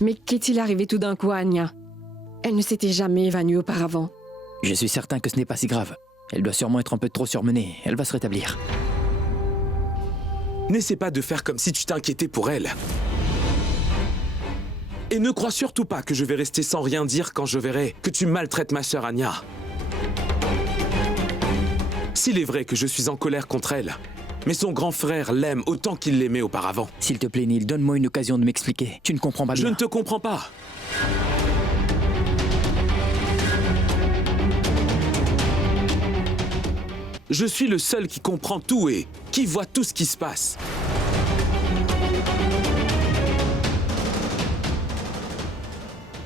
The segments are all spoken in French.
Mais qu'est-il arrivé tout d'un coup à Anya? Elle ne s'était jamais évanouie auparavant. Je suis certain que ce n'est pas si grave. Elle doit sûrement être un peu trop surmenée. Elle va se rétablir. N'essaie pas de faire comme si tu t'inquiétais pour elle. Et ne crois surtout pas que je vais rester sans rien dire quand je verrai que tu maltraites ma sœur Anya. S'il est vrai que je suis en colère contre elle, mais son grand frère l'aime autant qu'il l'aimait auparavant. S'il te plaît, Neil, donne-moi une occasion de m'expliquer. Tu ne comprends pas bien. Je ne te comprends pas. Je suis le seul qui comprend tout et qui voit tout ce qui se passe.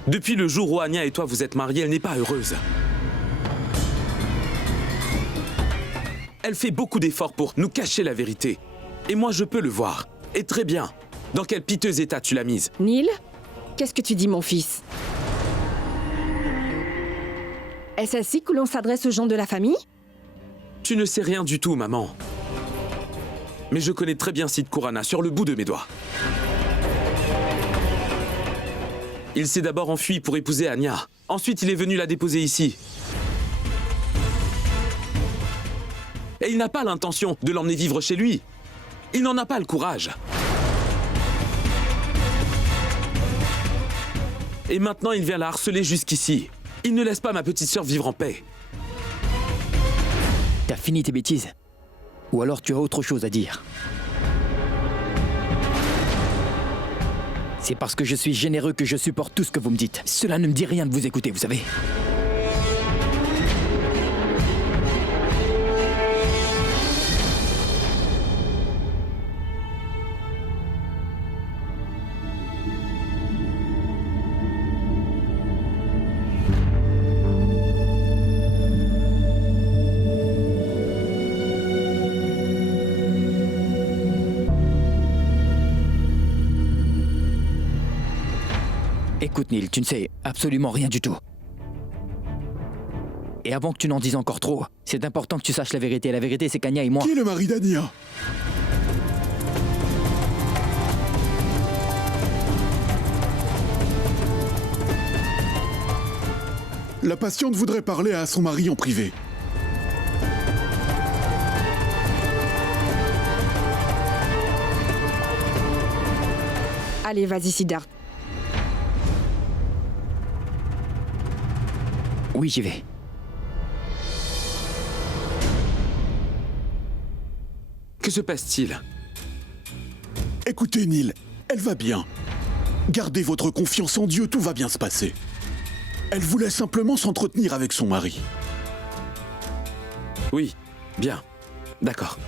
Depuis le jour où Anya et toi vous êtes mariés, elle n'est pas heureuse. Elle fait beaucoup d'efforts pour nous cacher la vérité. Et moi, je peux le voir. Et très bien. Dans quel piteux état tu l'as mise? Neil, qu'est-ce que tu dis, mon fils? Est-ce ainsi que l'on s'adresse aux gens de la famille? Tu ne sais rien du tout, maman. Mais je connais très bien Sid Kurana sur le bout de mes doigts. Il s'est d'abord enfui pour épouser Anya. Ensuite, il est venu la déposer ici. Et il n'a pas l'intention de l'emmener vivre chez lui. Il n'en a pas le courage. Et maintenant, il vient la harceler jusqu'ici. Il ne laisse pas ma petite sœur vivre en paix. T'as fini tes bêtises? Ou alors tu as autre chose à dire? C'est parce que je suis généreux que je supporte tout ce que vous me dites. Cela ne me dit rien de vous écouter, vous savez. Écoute Neil, tu ne sais absolument rien du tout. Et avant que tu n'en dises encore trop, c'est important que tu saches la vérité. Et la vérité, c'est qu'Anya et moi... Qui est le mari d'Anya? La patiente voudrait parler à son mari en privé. Allez, vas-y, Siddharth. Oui, j'y vais. Que se passe-t-il? Écoutez, Neil, elle va bien. Gardez votre confiance en Dieu, tout va bien se passer. Elle voulait simplement s'entretenir avec son mari. Oui, bien. D'accord.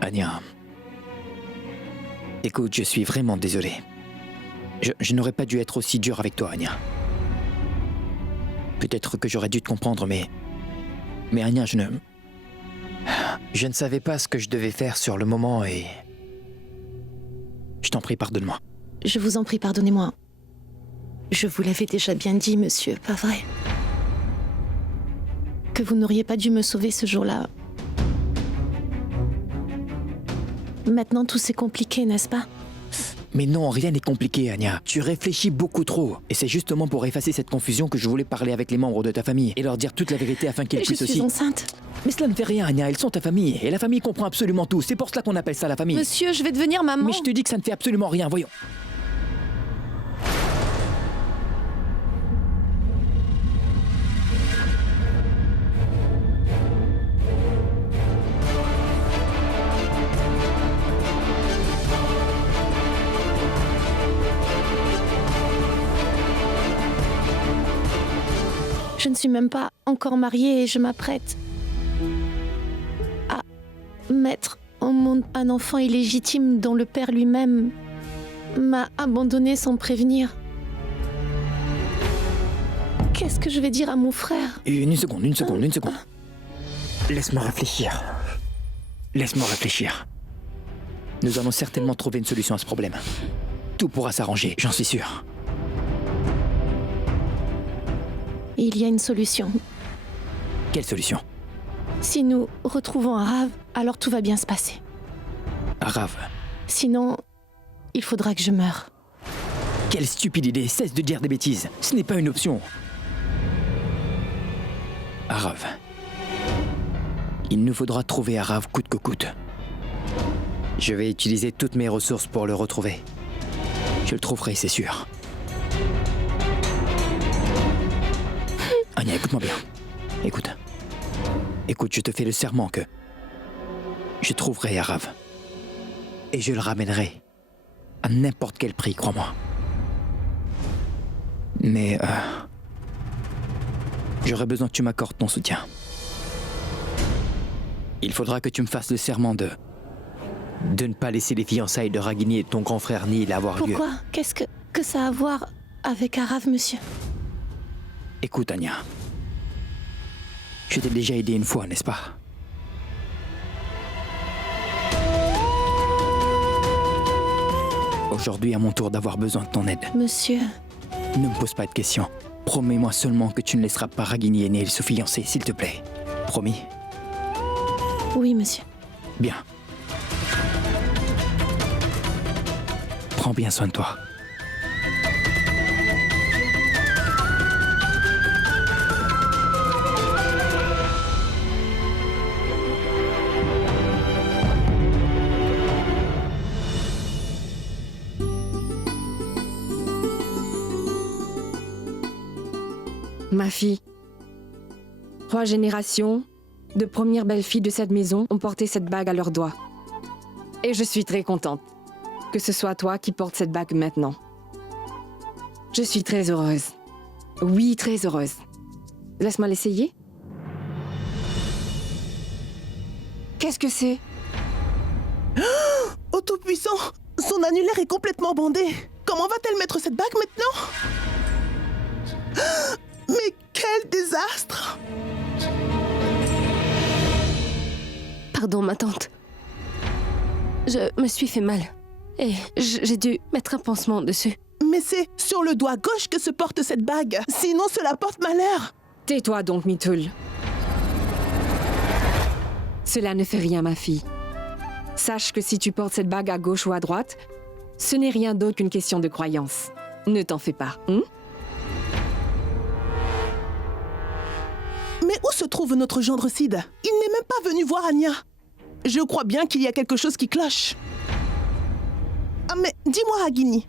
Anya. Écoute, je suis vraiment désolé. Je n'aurais pas dû être aussi dur avec toi, Anya. Peut-être que j'aurais dû te comprendre, mais Anya, je ne savais pas ce que je devais faire sur le moment et... Je t'en prie, pardonne-moi. Je vous en prie, pardonnez-moi. Je vous l'avais déjà bien dit, monsieur, pas vrai? Que vous n'auriez pas dû me sauver ce jour-là. Maintenant, tout s'est compliqué, n'est-ce pas? Mais non, rien n'est compliqué, Anya. Tu réfléchis beaucoup trop. Et c'est justement pour effacer cette confusion que je voulais parler avec les membres de ta famille et leur dire toute la vérité afin qu'ils puissent aussi... Je suis enceinte. Mais cela ne fait rien, Anya. Elles sont ta famille. Et la famille comprend absolument tout. C'est pour cela qu'on appelle ça la famille. Monsieur, je vais devenir maman. Mais je te dis que ça ne fait absolument rien, voyons. Je ne suis même pas encore mariée et je m'apprête à mettre au monde un enfant illégitime dont le père lui-même m'a abandonnée sans prévenir. Qu'est-ce que je vais dire à mon frère? Une seconde. Laisse-moi réfléchir. Laisse-moi réfléchir. Nous allons certainement trouver une solution à ce problème. Tout pourra s'arranger, j'en suis sûr. Il y a une solution. Quelle solution? Si nous retrouvons Arav, alors tout va bien se passer. Arav. Sinon, il faudra que je meure. Quelle stupide idée, cesse de dire des bêtises. Ce n'est pas une option. Arav. Il nous faudra trouver Arav coûte que coûte. Je vais utiliser toutes mes ressources pour le retrouver. Je le trouverai, c'est sûr. Anya, écoute-moi bien. Écoute. Écoute, je te fais le serment que... je trouverai Arav. Et je le ramènerai. À n'importe quel prix, crois-moi. Mais... j'aurais besoin que tu m'accordes ton soutien. Il faudra que tu me fasses le serment de ne pas laisser les fiançailles de Ragini et de ton grand frère Neil avoir lieu. Pourquoi? Qu'est-ce que ça a à voir avec Arav, monsieur? Écoute, Anya. Je t'ai déjà aidé une fois, n'est-ce pas? Aujourd'hui, à mon tour d'avoir besoin de ton aide. Monsieur... Ne me pose pas de questions. Promets-moi seulement que tu ne laisseras pas Ragini et Neil se fiancer, s'il te plaît. Promis? Oui, monsieur. Bien. Prends bien soin de toi. Ma fille, 3 générations de premières belles-filles de cette maison ont porté cette bague à leurs doigts. Et je suis très contente que ce soit toi qui portes cette bague maintenant. Je suis très heureuse. Oui, très heureuse. Laisse-moi l'essayer. Qu'est-ce que c'est? Oh tout-puissant! Son annulaire est complètement bandé. Comment va-t-elle mettre cette bague maintenant? Mais quel désastre! Pardon, ma tante. Je me suis fait mal. Et j'ai dû mettre un pansement dessus. Mais c'est sur le doigt gauche que se porte cette bague. Sinon, cela porte malheur. Tais-toi donc, Mitoul. Cela ne fait rien, ma fille. Sache que si tu portes cette bague à gauche ou à droite, ce n'est rien d'autre qu'une question de croyance. Ne t'en fais pas, hein? Mais où se trouve notre gendre Sid? Il n'est même pas venu voir Anya. Je crois bien qu'il y a quelque chose qui cloche. Ah mais dis-moi, Ragini.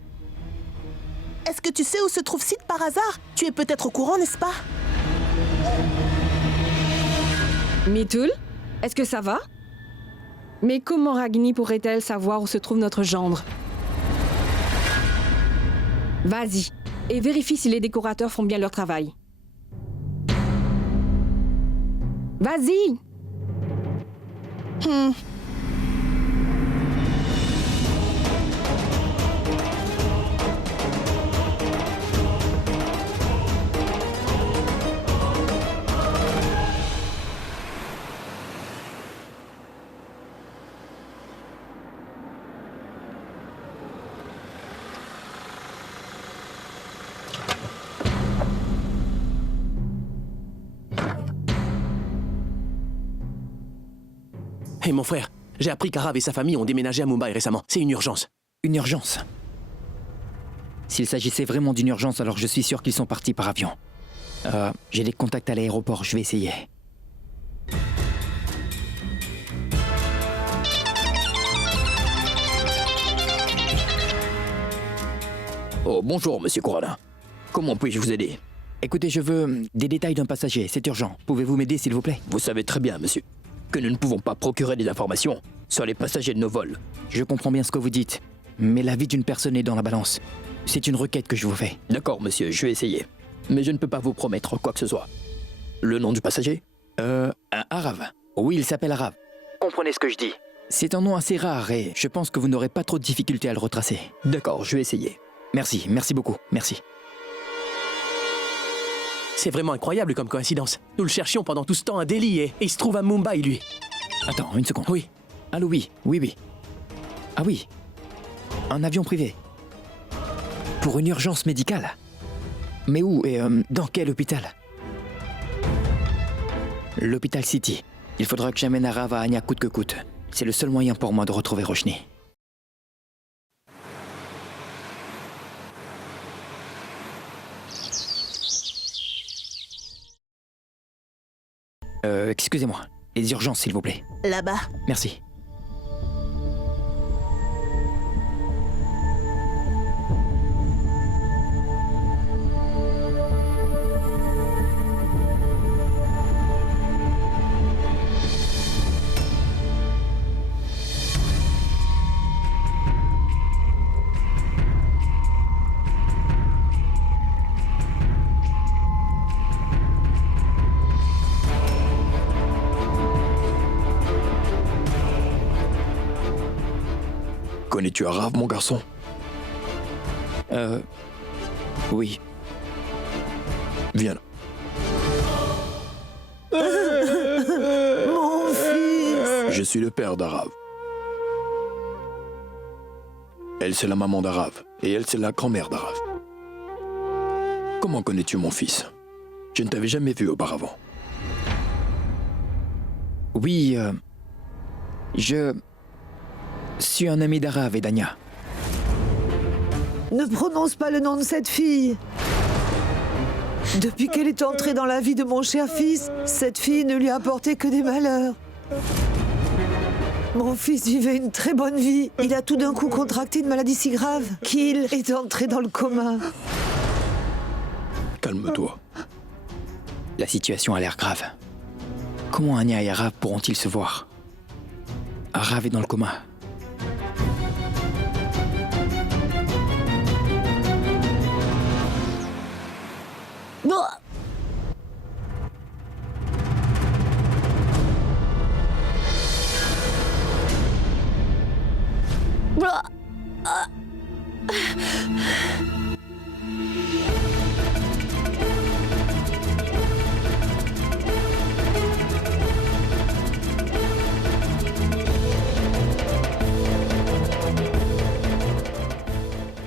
Est-ce que tu sais où se trouve Sid par hasard? Tu es peut-être au courant, n'est-ce pas? Mitoul, est-ce que ça va? Mais comment Ragini pourrait-elle savoir où se trouve notre gendre? Vas-y, et vérifie si les décorateurs font bien leur travail. Vas-y! Hé mon frère, j'ai appris qu'Arav et sa famille ont déménagé à Mumbai récemment. C'est une urgence. Une urgence? S'il s'agissait vraiment d'une urgence, alors je suis sûr qu'ils sont partis par avion. J'ai des contacts à l'aéroport, je vais essayer. Oh, bonjour, monsieur Corona. Comment puis-je vous aider? Écoutez, je veux des détails d'un passager, c'est urgent. Pouvez-vous m'aider, s'il vous plaît? Vous savez très bien, monsieur, que nous ne pouvons pas procurer des informations sur les passagers de nos vols. Je comprends bien ce que vous dites, mais la vie d'une personne est dans la balance. C'est une requête que je vous fais. D'accord, monsieur, je vais essayer. Mais je ne peux pas vous promettre quoi que ce soit. Le nom du passager? Un Arav. Oui, il s'appelle Arav. Comprenez ce que je dis. C'est un nom assez rare et je pense que vous n'aurez pas trop de difficultés à le retracer. D'accord, je vais essayer. Merci, merci beaucoup, merci. C'est vraiment incroyable comme coïncidence. Nous le cherchions pendant tout ce temps à Delhi et il se trouve à Mumbai, lui. Attends, une seconde. Oui. Allô, oui. Ah oui. Un avion privé. Pour une urgence médicale. Mais où et dans quel hôpital? L'hôpital City. Il faudra que j'amène Arav à Anya coûte que coûte. C'est le seul moyen pour moi de retrouver Roshni. Excusez-moi. Les urgences, s'il vous plaît. Là-bas. Merci. Connais-tu Arav, mon garçon? Oui. Viens là. Mon fils! Je suis le père d'Arav. Elle, c'est la maman d'Arav. Et elle, c'est la grand-mère d'Arav. Comment connais-tu mon fils? Je ne t'avais jamais vu auparavant. Oui, je suis un ami d'Arav et d'Anya. Ne prononce pas le nom de cette fille. Depuis qu'elle est entrée dans la vie de mon cher fils, cette fille ne lui a apporté que des malheurs. Mon fils vivait une très bonne vie. Il a tout d'un coup contracté une maladie si grave qu'il est entré dans le coma. Calme-toi. La situation a l'air grave. Comment Anya et Arav pourront-ils se voir? Arav est dans le coma.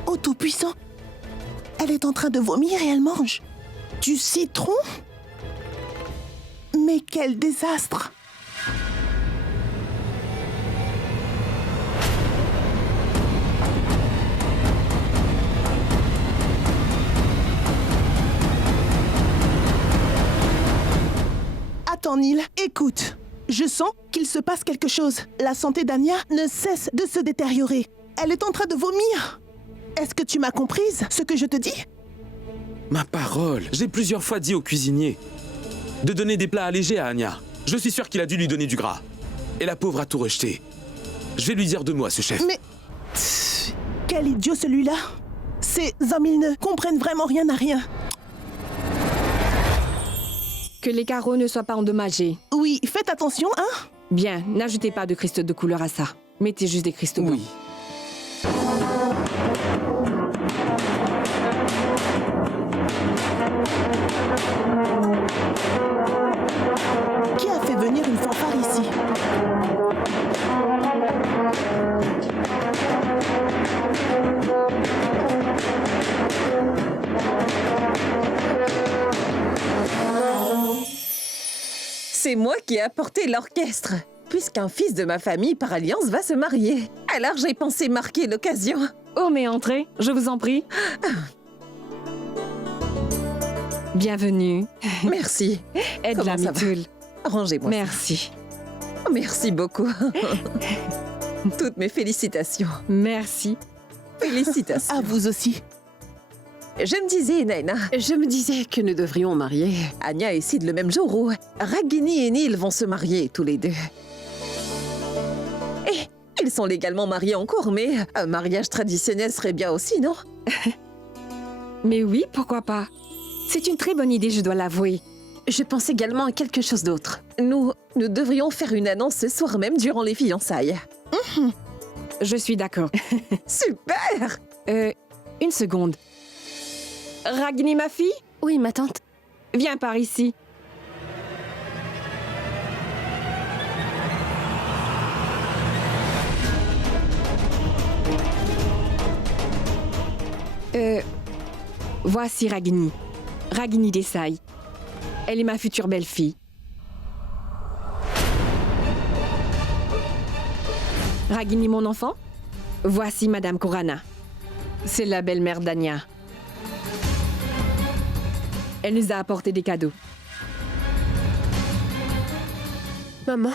Oh Tout-Puissant, elle est en train de vomir et elle mange du citron? Mais quel désastre! Attends, Neil, écoute. Je sens qu'il se passe quelque chose. La santé d'Anya ne cesse de se détériorer. Elle est en train de vomir. Est-ce que tu m'as comprise, ce que je te dis? Ma parole, j'ai plusieurs fois dit au cuisinier de donner des plats allégés à Anya. Je suis sûr qu'il a dû lui donner du gras. Et la pauvre a tout rejeté. Je vais lui dire 2 mots à ce chef. Mais... quel idiot celui-là! Ces hommes, ils ne comprennent vraiment rien à rien. Que les carreaux ne soient pas endommagés. Oui, faites attention, hein? Bien, n'ajoutez pas de cristaux de couleur à ça. Mettez juste des cristaux blancs. Oui. Qui a fait venir une fanfare ici? C'est moi qui ai apporté l'orchestre, puisqu'un fils de ma famille par alliance va se marier. Alors j'ai pensé marquer l'occasion. Oh, mais entrez, je vous en prie. Bienvenue. Merci. Aide la Comment ça va? Mitoul. Rangez-moi ça. Merci. Merci beaucoup. Toutes mes félicitations. Merci. Félicitations. À vous aussi. Je me disais, Naina, Je me disais que nous devrions marier. Anya et Sid le même jour où Ragini et Neil vont se marier tous les deux. Et ils sont légalement mariés en cours, mais un mariage traditionnel serait bien aussi, non? Mais oui, pourquoi pas? C'est une très bonne idée, je dois l'avouer. Je pense également à quelque chose d'autre. Nous devrions faire une annonce ce soir même durant les fiançailles. Je suis d'accord. Super! Une seconde. Ragini, ma fille? Oui, ma tante. Viens par ici. Voici Ragini. Ragini Desai. Elle est ma future belle-fille. Ragini, mon enfant, voici Madame Kurana. C'est la belle-mère d'Anya. Elle nous a apporté des cadeaux. Maman,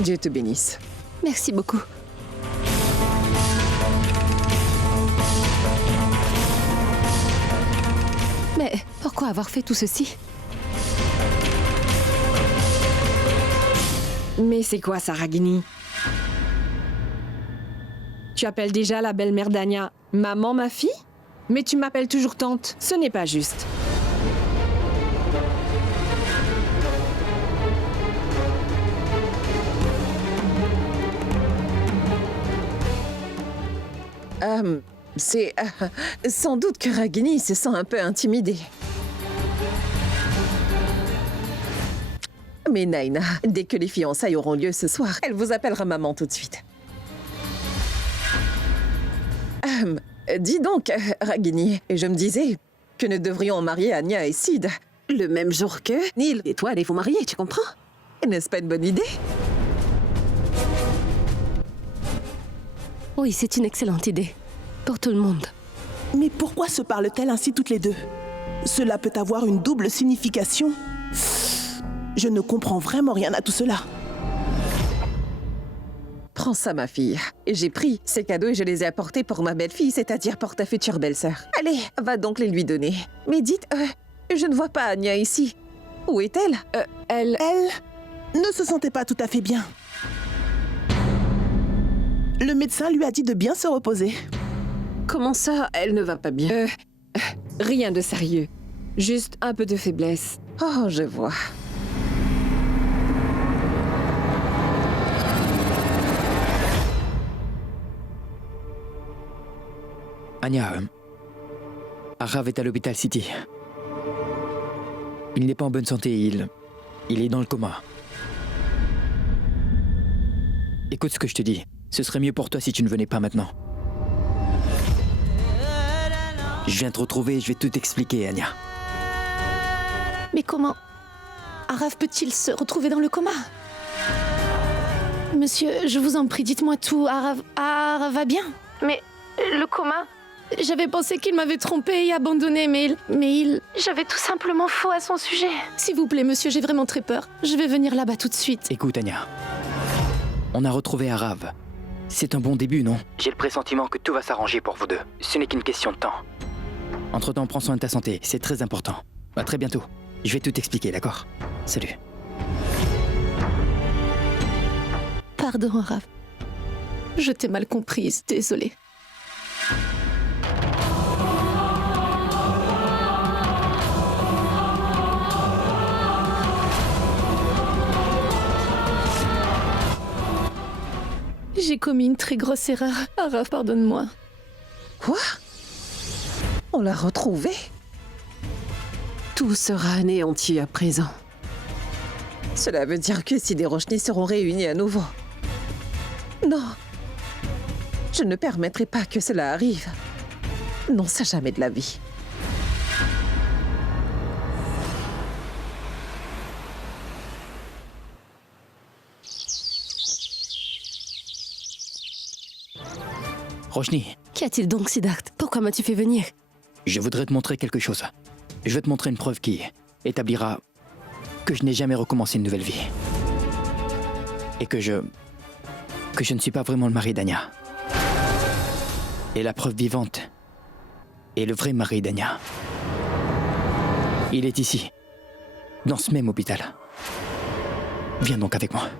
Dieu te bénisse. Merci beaucoup. Mais pourquoi avoir fait tout ceci? Mais c'est quoi ça, Ragini? Tu appelles déjà la belle-mère d'Anya maman, ma fille? Mais tu m'appelles toujours tante. Ce n'est pas juste. C'est sans doute que Ragini se sent un peu intimidée. Mais Naina, dès que les fiançailles auront lieu ce soir, elle vous appellera maman tout de suite. Dis donc, Ragini, je me disais que nous devrions marier Anya et Sid. le même jour que Neil et toi allez vous marier, tu comprends? N'est-ce pas une bonne idée? Oui, c'est une excellente idée. Pour tout le monde. Mais pourquoi se parlent-elles ainsi toutes les deux? Cela peut avoir une double signification. Je ne comprends vraiment rien à tout cela. Prends ça, ma fille. J'ai pris ces cadeaux et je les ai apportés pour ma belle-fille, c'est-à-dire pour ta future belle-sœur. Allez, va donc les lui donner. Mais dites, je ne vois pas Anya ici. Où est-elle? Elle ne se sentait pas tout à fait bien. Le médecin lui a dit de bien se reposer. Comment ça, elle ne va pas bien? Rien de sérieux. Juste un peu de faiblesse. Oh, je vois. Anya, Arav est à l'hôpital City. Il n'est pas en bonne santé, il est dans le coma. Écoute ce que je te dis. Ce serait mieux pour toi si tu ne venais pas maintenant. Je viens te retrouver et je vais tout expliquer, Anya. Mais comment Arav peut-il se retrouver dans le coma? Monsieur, je vous en prie, dites-moi tout. Arav va bien? Mais le coma? J'avais pensé qu'il m'avait trompé et abandonné, mais il... J'avais tout simplement faux à son sujet. S'il vous plaît, monsieur, j'ai vraiment très peur. Je vais venir là-bas tout de suite. Écoute, Anya. On a retrouvé Arav. C'est un bon début, non? J'ai le pressentiment que tout va s'arranger pour vous deux. Ce n'est qu'une question de temps. Entre-temps, prends soin de ta santé, c'est très important. À très bientôt. Je vais tout expliquer, d'accord? Salut. Pardon, Arav. Je t'ai mal comprise, désolée. J'ai commis une très grosse erreur. Arav, pardonne-moi. Quoi? On l'a retrouvé? Tout sera anéanti à présent. Cela veut dire que si des Roshni seront réunis à nouveau. Non. Je ne permettrai pas que cela arrive. Non, ça jamais de la vie. Roshni. Qu'y a-t-il donc, Siddharth? Pourquoi m'as-tu fait venir? Je voudrais te montrer quelque chose. Je vais te montrer une preuve qui établira que je n'ai jamais recommencé une nouvelle vie. Et que je ne suis pas vraiment le mari d'Anya. Et la preuve vivante est le vrai mari d'Anya. Il est ici, dans ce même hôpital. Viens donc avec moi.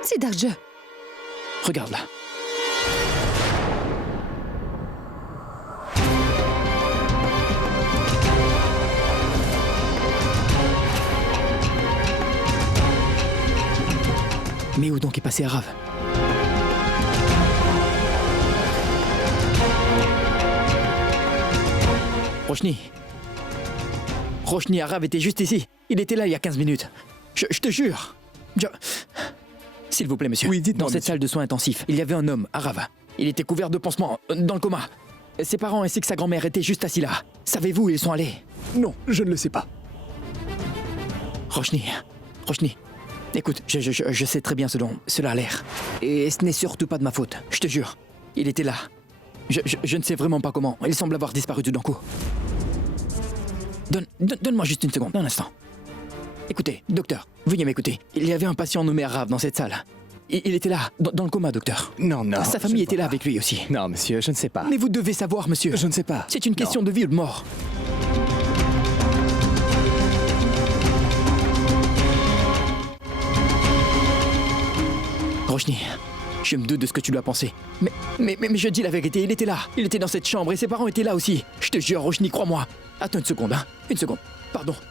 Siddharth, Regarde là. Mais où donc est passé Arav? Roshni. Roshni, Arav était juste ici. Il était là il y a 15 minutes. Je te jure. S'il vous plaît, monsieur. Oui, dites-moi, dans cette salle de soins intensifs, il y avait un homme, Arav. Il était couvert de pansements, dans le coma. Ses parents ainsi que sa grand-mère étaient juste assis là. Savez-vous où ils sont allés? Non, je ne le sais pas. Roshni. Écoute, je sais très bien ce dont cela a l'air. Et ce n'est surtout pas de ma faute, je te jure. Il était là. Je ne sais vraiment pas comment. Il semble avoir disparu tout d'un coup. Donne-moi juste une seconde, un instant. Écoutez, docteur, veuillez m'écouter. Il y avait un patient nommé Arav dans cette salle. Il était là, dans le coma, docteur. Non, non. Sa famille était là avec lui aussi. Non, monsieur, je ne sais pas. Mais vous devez savoir, monsieur. Je ne sais pas. C'est une question de vie ou de mort. Roshni, je me doute de ce que tu dois penser. Mais je dis la vérité, il était là. Il était dans cette chambre et ses parents étaient là aussi. Je te jure, Roshni, crois-moi. Attends une seconde, hein. Une seconde.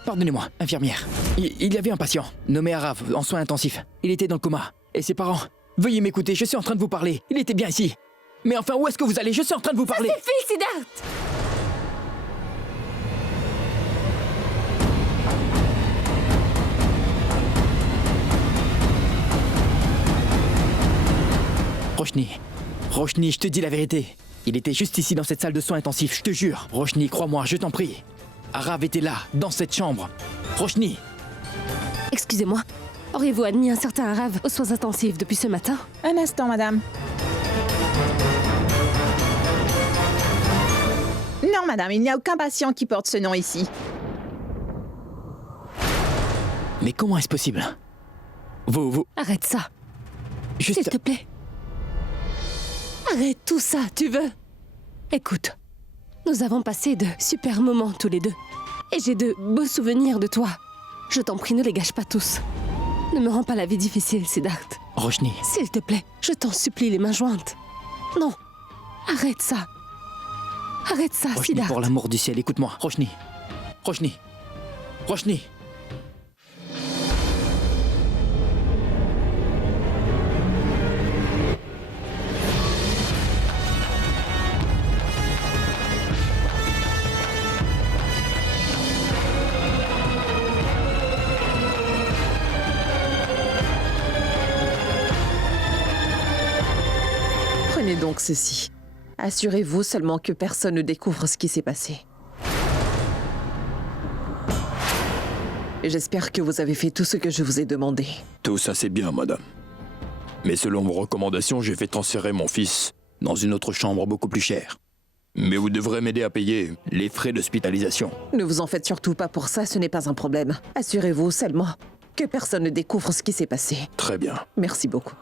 Pardonnez-moi, infirmière. Il y avait un patient, nommé Arav, en soins intensifs. Il était dans le coma. Et ses parents... Veuillez m'écouter, je suis en train de vous parler. Il était bien ici. Mais enfin, où est-ce que vous allez? Je suis en train de vous parler. Ça suffit, Siddharth! Roshni, je te dis la vérité. Il était juste ici dans cette salle de soins intensifs, je te jure. Roshni, crois-moi, je t'en prie. Arav était là, dans cette chambre. Roshni! Excusez-moi, auriez-vous admis un certain Arav aux soins intensifs depuis ce matin? Un instant, madame. Non, madame, il n'y a aucun patient qui porte ce nom ici. Mais comment est-ce possible? Vous... Arrête ça. Juste... S'il te plaît. Arrête tout ça, tu veux? Écoute, nous avons passé de super moments tous les deux. Et j'ai de beaux souvenirs de toi. Je t'en prie, ne les gâche pas tous. Ne me rends pas la vie difficile, Siddharth. Roshni. S'il te plaît, je t'en supplie, les mains jointes. Non, arrête ça. Arrête ça, Roshni, Siddharth. pour l'amour du ciel, écoute-moi. Roshni. Prenez donc ceci. Assurez-vous seulement que personne ne découvre ce qui s'est passé. Et j'espère que vous avez fait tout ce que je vous ai demandé. Tout ça c'est bien, madame. Mais selon vos recommandations, j'ai fait transférer mon fils dans une autre chambre beaucoup plus chère. Mais vous devrez m'aider à payer les frais d'hospitalisation. Ne vous en faites surtout pas pour ça, ce n'est pas un problème. Assurez-vous seulement que personne ne découvre ce qui s'est passé. Très bien. Merci beaucoup.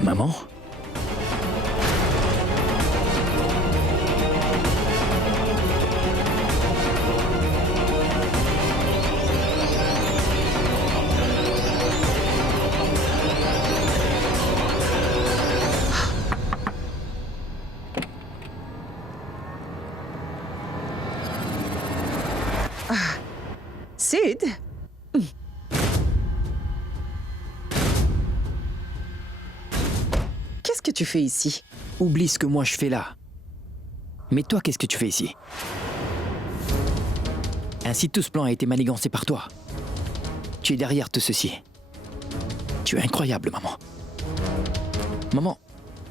Maman? Sid? Qu'est-ce que tu fais ici? Oublie ce que moi je fais là. Mais toi, qu'est-ce que tu fais ici? Ainsi, tout ce plan a été manigancé par toi. Tu es derrière tout ceci. Tu es incroyable, maman. Maman,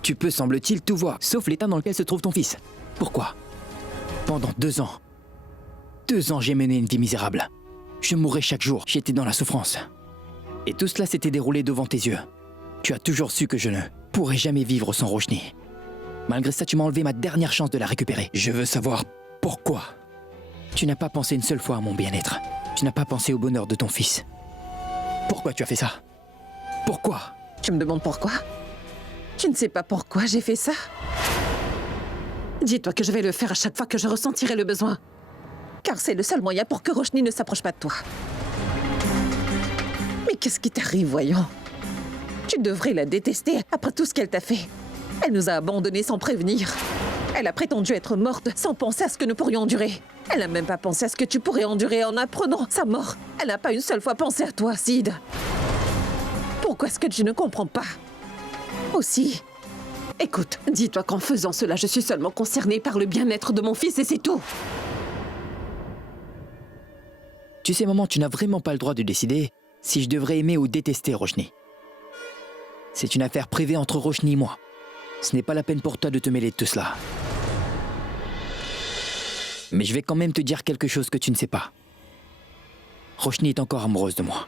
tu peux, semble-t-il, tout voir, sauf l'état dans lequel se trouve ton fils. Pourquoi? Pendant 2 ans. 2 ans, j'ai mené une vie misérable. Je mourais chaque jour, j'étais dans la souffrance. Et tout cela s'était déroulé devant tes yeux. Tu as toujours su que je ne pourrais jamais vivre sans Roshni. Malgré ça, tu m'as enlevé ma dernière chance de la récupérer. Je veux savoir pourquoi. Tu n'as pas pensé une seule fois à mon bien-être. Tu n'as pas pensé au bonheur de ton fils. Pourquoi tu as fait ça? Pourquoi? Tu me demandes pourquoi? Tu ne sais pas pourquoi j'ai fait ça? Dis-toi que je vais le faire à chaque fois que je ressentirai le besoin. Car c'est le seul moyen pour que Roshni ne s'approche pas de toi. Mais qu'est-ce qui t'arrive, voyons? Tu devrais la détester après tout ce qu'elle t'a fait. Elle nous a abandonnés sans prévenir. Elle a prétendu être morte sans penser à ce que nous pourrions endurer. Elle n'a même pas pensé à ce que tu pourrais endurer en apprenant sa mort. Elle n'a pas une seule fois pensé à toi, Sid. Pourquoi est-ce que tu ne comprends pas? Aussi, écoute, dis-toi qu'en faisant cela, je suis seulement concernée par le bien-être de mon fils et c'est tout. Tu sais, maman, tu n'as vraiment pas le droit de décider si je devrais aimer ou détester Roshni. C'est une affaire privée entre Roshni et moi. Ce n'est pas la peine pour toi de te mêler de tout cela. Mais je vais quand même te dire quelque chose que tu ne sais pas. Roshni est encore amoureuse de moi.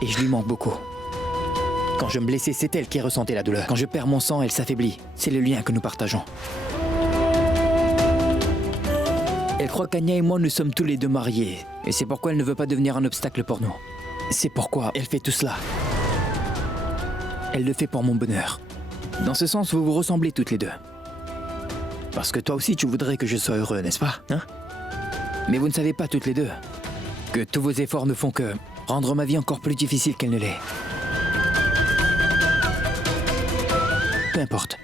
Et je lui manque beaucoup. Quand je me blessais, c'est elle qui ressentait la douleur. Quand je perds mon sang, elle s'affaiblit. C'est le lien que nous partageons. Elle croit qu'Anya et moi, nous sommes tous les deux mariés. Et c'est pourquoi elle ne veut pas devenir un obstacle pour nous. C'est pourquoi elle fait tout cela. Elle le fait pour mon bonheur. Dans ce sens, vous vous ressemblez toutes les deux. Parce que toi aussi, tu voudrais que je sois heureux, n'est-ce pas, hein? Mais vous ne savez pas toutes les deux que tous vos efforts ne font que rendre ma vie encore plus difficile qu'elle ne l'est. Peu importe.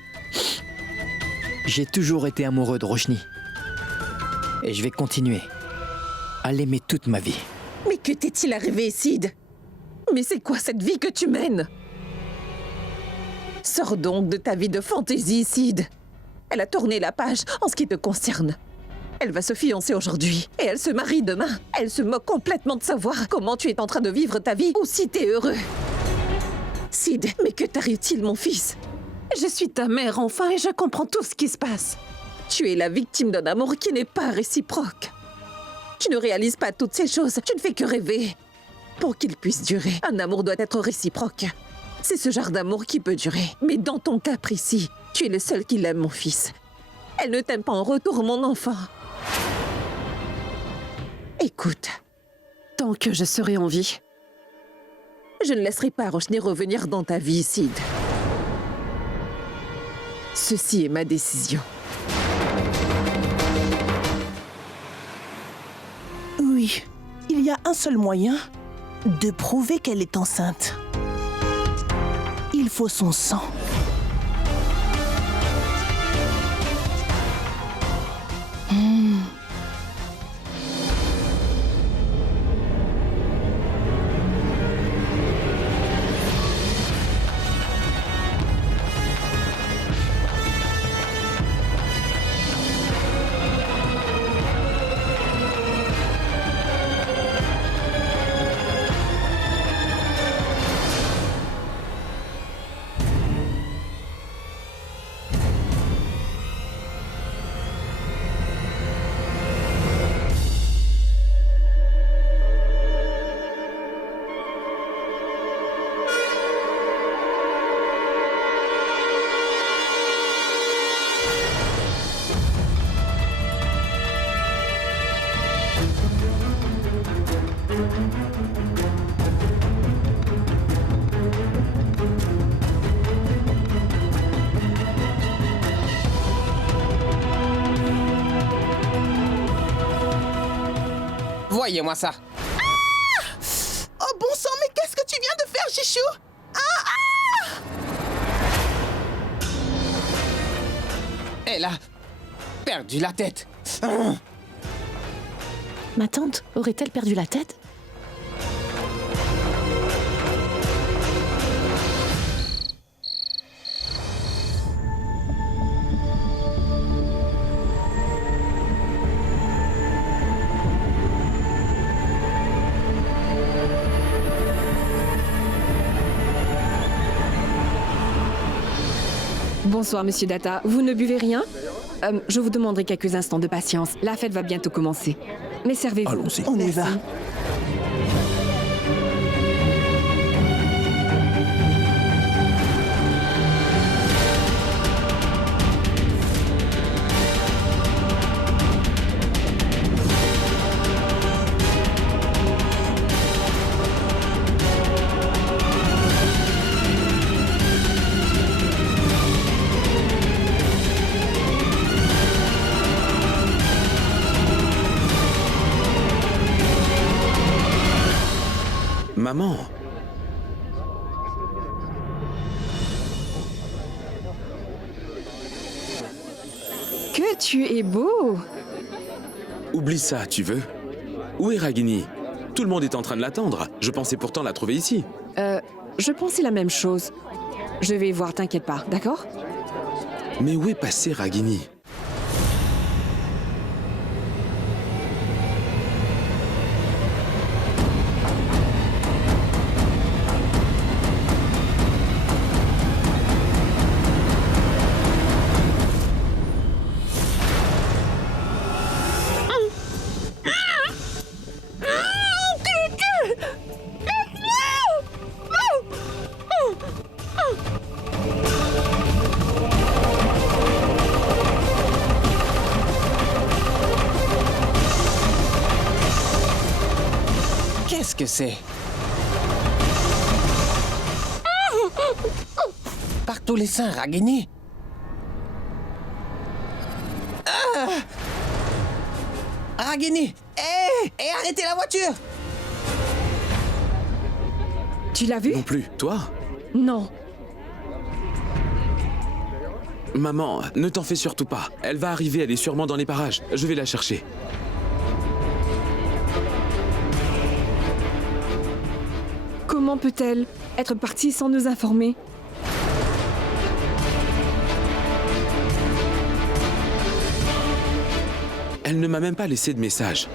J'ai toujours été amoureux de Roshni. Et je vais continuer à l'aimer toute ma vie. Mais que t'est-il arrivé, Sid? Mais c'est quoi cette vie que tu mènes? Sors donc de ta vie de fantaisie, Sid. Elle a tourné la page en ce qui te concerne. Elle va se fiancer aujourd'hui et elle se marie demain. Elle se moque complètement de savoir comment tu es en train de vivre ta vie ou si t'es heureux. Sid, mais que t'arrive-t-il, mon fils? Je suis ta mère enfin et je comprends tout ce qui se passe. Tu es la victime d'un amour qui n'est pas réciproque. Tu ne réalises pas toutes ces choses, tu ne fais que rêver. Pour qu'il puisse durer, un amour doit être réciproque. C'est ce genre d'amour qui peut durer. Mais dans ton cas précis, tu es le seul qui l'aime, mon fils. Elle ne t'aime pas en retour, mon enfant. Écoute, tant que je serai en vie, je ne laisserai pas Roshni revenir dans ta vie, Sid. Ceci est ma décision. Oui, il y a un seul moyen de prouver qu'elle est enceinte. Il faut son sang. Voyez-moi ça. Ah! Oh bon sang, mais qu'est-ce que tu viens de faire, Chichou? Elle a perdu la tête. Ma tante aurait-elle perdu la tête? Bonsoir, Monsieur Data. Vous ne buvez rien? Je vous demanderai quelques instants de patience. La fête va bientôt commencer. Mais servez-vous. Allons-y. On y va. Maman. Que tu es beau! Oublie ça, tu veux? Où est Ragini? Tout le monde est en train de l'attendre. Je pensais pourtant la trouver ici. Je pensais la même chose. Je vais voir, t'inquiète pas, d'accord? Mais où est passé Ragini? sais. Par tous les saints, Ragini. Ragini, arrêtez la voiture! Tu l'as vu? Non plus. Toi? Non. Maman, ne t'en fais surtout pas. Elle va arriver, elle est sûrement dans les parages. Je vais la chercher. Comment peut-elle être partie sans nous informer? Elle ne m'a même pas laissé de message.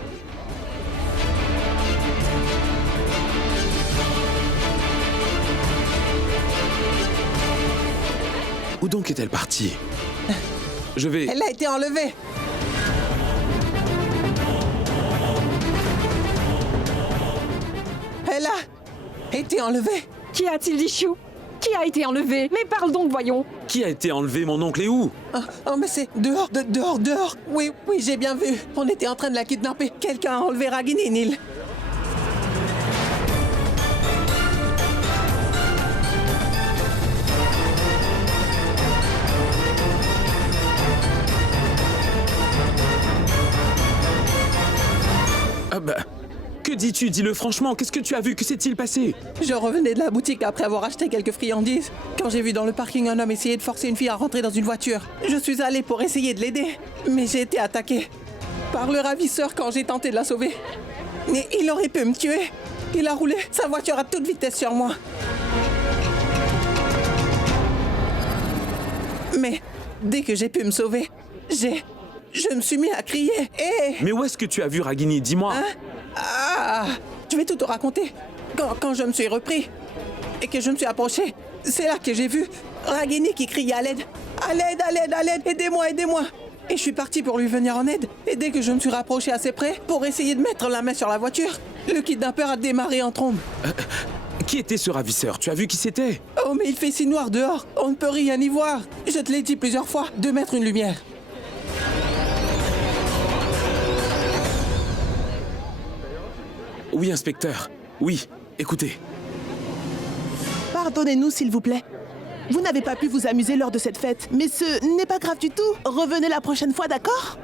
Où donc est-elle partie? Je vais... Elle a été enlevée! Elle a été enlevée! Qui a-t-il dit, Chou? Qui a été enlevé? Mais parle donc, voyons. Qui a été enlevé, mon oncle, et où? Oh, mais c'est dehors, dehors! Oui, j'ai bien vu. On était en train de la kidnapper. Quelqu'un a enlevé Ragini, Neil. Ah bah... Que dis-tu? Dis-le franchement, qu'est-ce que tu as vu? Que s'est-il passé? Je revenais de la boutique après avoir acheté quelques friandises, quand j'ai vu dans le parking un homme essayer de forcer une fille à rentrer dans une voiture. Je suis allé pour essayer de l'aider, mais j'ai été attaqué par le ravisseur quand j'ai tenté de la sauver. Mais il aurait pu me tuer. Il a roulé sa voiture à toute vitesse sur moi. Mais dès que j'ai pu me sauver, je me suis mis à crier. Mais où est-ce que tu as vu Ragini? Dis-moi. Je vais tout te raconter. Quand je me suis repris et que je me suis approché, c'est là que j'ai vu Ragini qui criait à l'aide. À l'aide, à l'aide, à l'aide, aidez-moi, aidez-moi. Et je suis parti pour lui venir en aide. Et dès que je me suis rapproché assez près pour essayer de mettre la main sur la voiture, le kidnappeur a démarré en trombe. Qui était ce ravisseur? Tu as vu qui c'était? Oh, mais il fait si noir dehors, on ne peut rien y voir. Je te l'ai dit plusieurs fois, de mettre une lumière. Oui, inspecteur. Oui, écoutez. Pardonnez-nous, s'il vous plaît. Vous n'avez pas pu vous amuser lors de cette fête, mais ce n'est pas grave du tout. Revenez la prochaine fois, d'accord?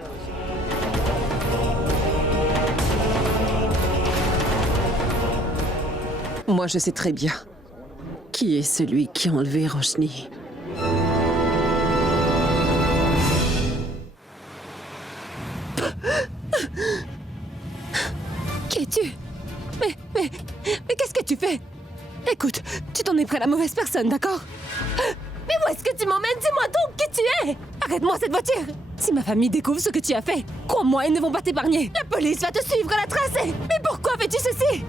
Moi, je sais très bien qui est celui qui a enlevé Roshni. Qui es-tu? Mais qu'est-ce que tu fais? Écoute, tu t'en es pris à la mauvaise personne, d'accord? Mais où est-ce que tu m'emmènes? Dis-moi donc qui tu es! Arrête-moi cette voiture! Si ma famille découvre ce que tu as fait, crois-moi, ils ne vont pas t'épargner. La police va te suivre à la tracer! Mais pourquoi fais-tu ceci?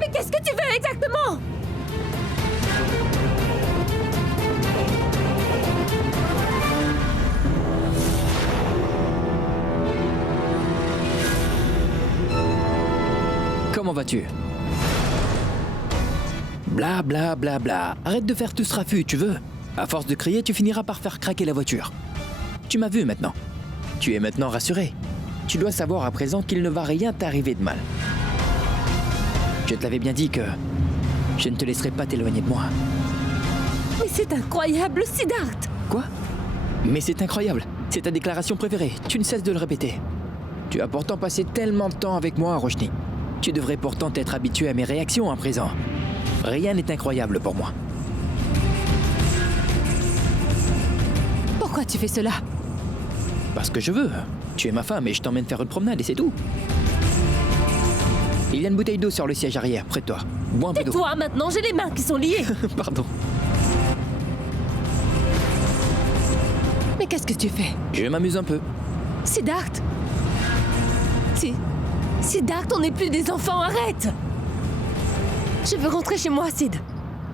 Mais qu'est-ce que tu veux exactement? Comment vas-tu? Bla bla bla bla. Arrête de faire tout ce raffut, tu veux? À force de crier, tu finiras par faire craquer la voiture. Tu m'as vu maintenant. Tu es maintenant rassuré. Tu dois savoir à présent qu'il ne va rien t'arriver de mal. Je te l'avais bien dit que je ne te laisserai pas t'éloigner de moi. Mais c'est incroyable, Siddharth! Quoi? Mais c'est incroyable. C'est ta déclaration préférée. Tu ne cesses de le répéter. Tu as pourtant passé tellement de temps avec moi, Roshni. Tu devrais pourtant être habitué à mes réactions à présent. Rien n'est incroyable pour moi. Pourquoi tu fais cela? Parce que je veux. Tu es ma femme et je t'emmène faire une promenade et c'est tout. Il y a une bouteille d'eau sur le siège arrière, près de toi. Bois un peu d'eau. Tais-toi maintenant, j'ai les mains qui sont liées. Pardon. Mais qu'est-ce que tu fais? Je m'amuse un peu. Siddharth! Siddharth, on n'est plus des enfants, arrête! Je veux rentrer chez moi, Sid.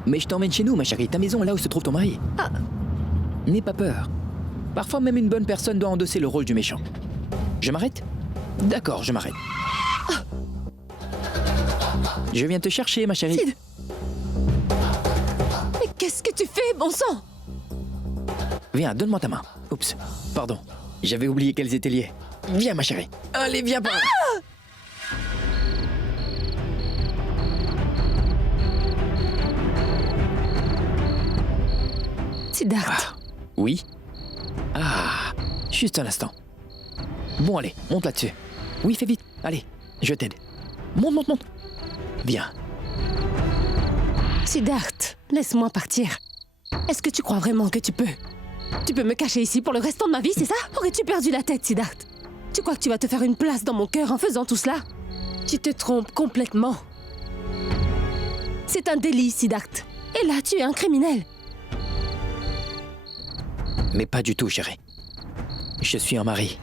Mais je t'emmène chez nous, ma chérie, ta maison, là où se trouve ton mari. N'aie pas peur. Parfois, même une bonne personne doit endosser le rôle du méchant. Je m'arrête? D'accord, je m'arrête. Je viens te chercher, ma chérie. Sid! Mais qu'est-ce que tu fais, bon sang? Viens, donne-moi ta main. Oups, pardon. J'avais oublié qu'elles étaient liées. Viens, ma chérie. Allez, viens par là. Siddharth. Oui? Ah, juste un instant. Bon, allez, monte là-dessus. Oui, fais vite. Allez, je t'aide. Monte, monte, monte. Viens. Siddharth, laisse-moi partir. Est-ce que tu crois vraiment que tu peux? Tu peux me cacher ici pour le restant de ma vie, c'est ça? Aurais-tu perdu la tête, Siddharth? Tu crois que tu vas te faire une place dans mon cœur en faisant tout cela? Tu te trompes complètement. C'est un délit, Siddharth. Et là, tu es un criminel. Mais pas du tout, chérie. Je suis un mari.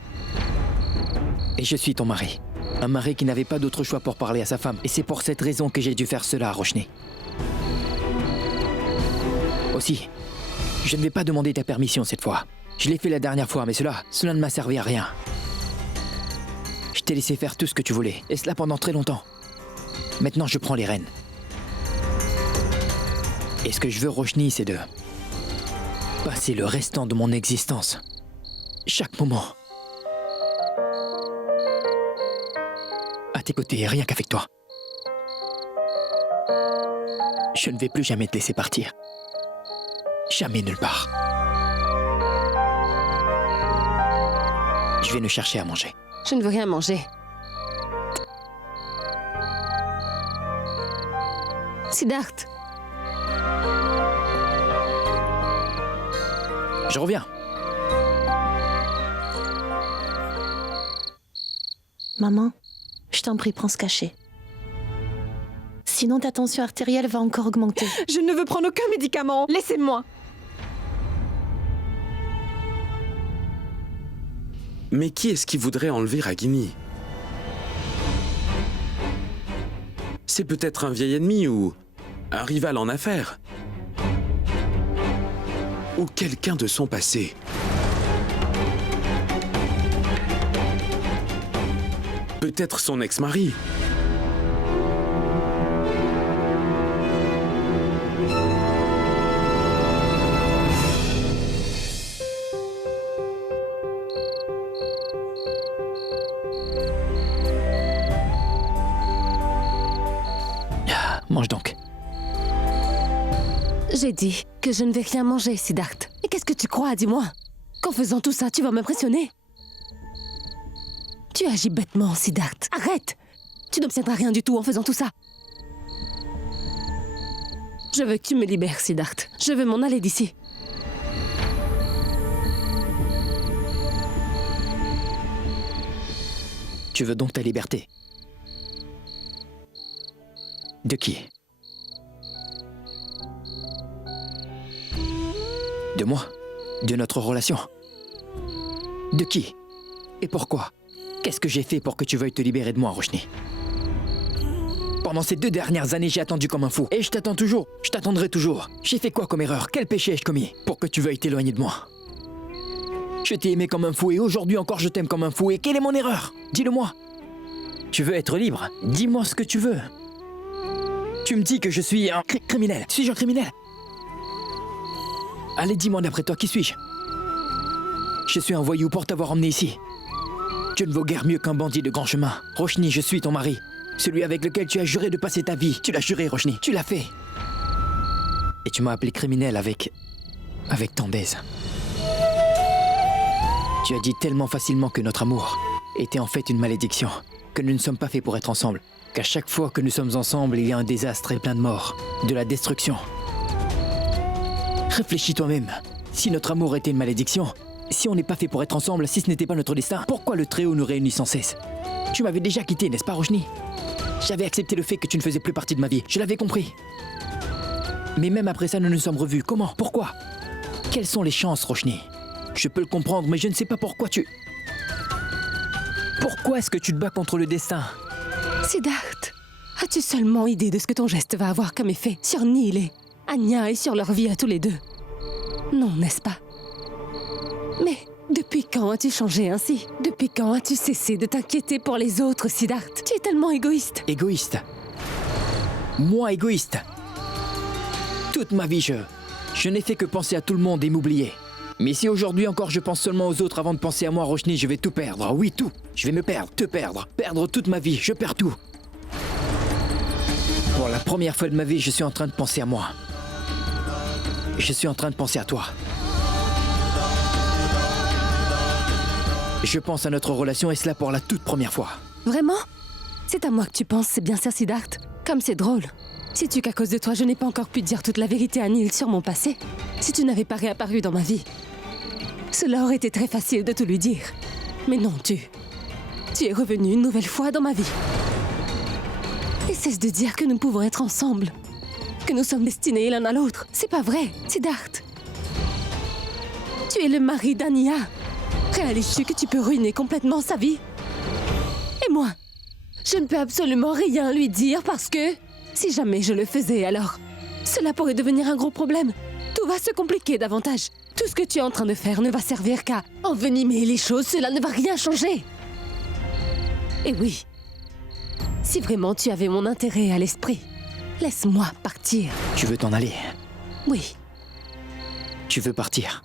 Et je suis ton mari. Un mari qui n'avait pas d'autre choix pour parler à sa femme. Et c'est pour cette raison que j'ai dû faire cela à Roshni. Aussi, je ne vais pas demander ta permission cette fois. Je l'ai fait la dernière fois, mais cela ne m'a servi à rien. Je t'ai laissé faire tout ce que tu voulais, et cela pendant très longtemps. Maintenant, je prends les rênes. Et ce que je veux, Roshni, c'est de passer le restant de mon existence, chaque moment, à tes côtés, rien qu'avec toi. Je ne vais plus jamais te laisser partir. Jamais nulle part. Je vais nous chercher à manger. Je ne veux rien manger. Siddharth. Je reviens. Maman, je t'en prie, prends ce cachet. Sinon ta tension artérielle va encore augmenter. Je ne veux prendre aucun médicament. Laissez-moi. Mais qui est-ce qui voudrait enlever Ragini? C'est peut-être un vieil ennemi ou un rival en affaires. Ou quelqu'un de son passé. Peut-être son ex-mari. Mange donc. J'ai dit que je ne vais rien manger, Siddharth. Et qu'est-ce que tu crois, dis-moi? Qu'en faisant tout ça, tu vas m'impressionner? Tu agis bêtement, Siddharth. Arrête! Tu n'obtiendras rien du tout en faisant tout ça. Je veux que tu me libères, Siddharth. Je veux m'en aller d'ici. Tu veux donc ta liberté? De qui? De moi? De notre relation? De qui? Et pourquoi? Qu'est-ce que j'ai fait pour que tu veuilles te libérer de moi, Roshni? Pendant ces 2 dernières années, j'ai attendu comme un fou. Et je t'attends toujours. Je t'attendrai toujours. J'ai fait quoi comme erreur? Quel péché ai-je commis pour que tu veuilles t'éloigner de moi? Je t'ai aimé comme un fou et aujourd'hui encore je t'aime comme un fou. Et quelle est mon erreur? Dis-le-moi. Tu veux être libre? Dis-moi ce que tu veux. Tu me dis que je suis un criminel. Suis-je un criminel? Allez, dis-moi d'après toi, qui suis-je? Je suis un voyou pour t'avoir emmené ici. Tu ne vaux guère mieux qu'un bandit de grand chemin. Roshni, je suis ton mari. Celui avec lequel tu as juré de passer ta vie. Tu l'as juré, Roshni. Tu l'as fait. Et tu m'as appelé criminel avec tant d'aise. Tu as dit tellement facilement que notre amour était en fait une malédiction. Que nous ne sommes pas faits pour être ensemble. Qu'à chaque fois que nous sommes ensemble, il y a un désastre et plein de morts. De la destruction. Réfléchis toi-même. Si notre amour était une malédiction, si on n'est pas fait pour être ensemble, si ce n'était pas notre destin, pourquoi le Très-Haut nous réunit sans cesse? Tu m'avais déjà quitté, n'est-ce pas, Roshni? J'avais accepté le fait que tu ne faisais plus partie de ma vie. Je l'avais compris. Mais même après ça, nous nous sommes revus. Comment? Pourquoi? Quelles sont les chances, Roshni? Je peux le comprendre, mais je ne sais pas pourquoi tu... Pourquoi est-ce que tu te bats contre le destin? Siddharth, as-tu seulement idée de ce que ton geste va avoir comme effet sur Neil et Anya et sur leur vie à tous les deux? Non, n'est-ce pas? Mais depuis quand as-tu changé ainsi? Depuis quand as-tu cessé de t'inquiéter pour les autres, Siddharth? Tu es tellement égoïste. Égoïste? Moi, égoïste? Toute ma vie, je n'ai fait que penser à tout le monde et m'oublier. Mais si aujourd'hui encore je pense seulement aux autres avant de penser à moi, Roshni, je vais tout perdre. Oui, tout. Je vais me perdre, te perdre, perdre toute ma vie. Je perds tout. Pour la première fois de ma vie, je suis en train de penser à moi. Je suis en train de penser à toi. Je pense à notre relation et cela pour la toute première fois. Vraiment? C'est à moi que tu penses, c'est bien ça, Siddharth? Comme c'est drôle. Sais-tu qu'à cause de toi, je n'ai pas encore pu dire toute la vérité à Neil sur mon passé? Si tu n'avais pas réapparu dans ma vie, cela aurait été très facile de tout lui dire. Mais non, tu es revenu une nouvelle fois dans ma vie. Et cesse de dire que nous pouvons être ensemble. Que nous sommes destinés l'un à l'autre. C'est pas vrai, Siddharth. Tu es le mari d'Anya. Réalises-tu que tu peux ruiner complètement sa vie? Et moi, je ne peux absolument rien lui dire parce que si jamais je le faisais, alors cela pourrait devenir un gros problème. Tout va se compliquer davantage. Tout ce que tu es en train de faire ne va servir qu'à envenimer les choses. Cela ne va rien changer. Et oui, si vraiment tu avais mon intérêt à l'esprit, laisse-moi partir. Tu veux t'en aller? Oui. Tu veux partir?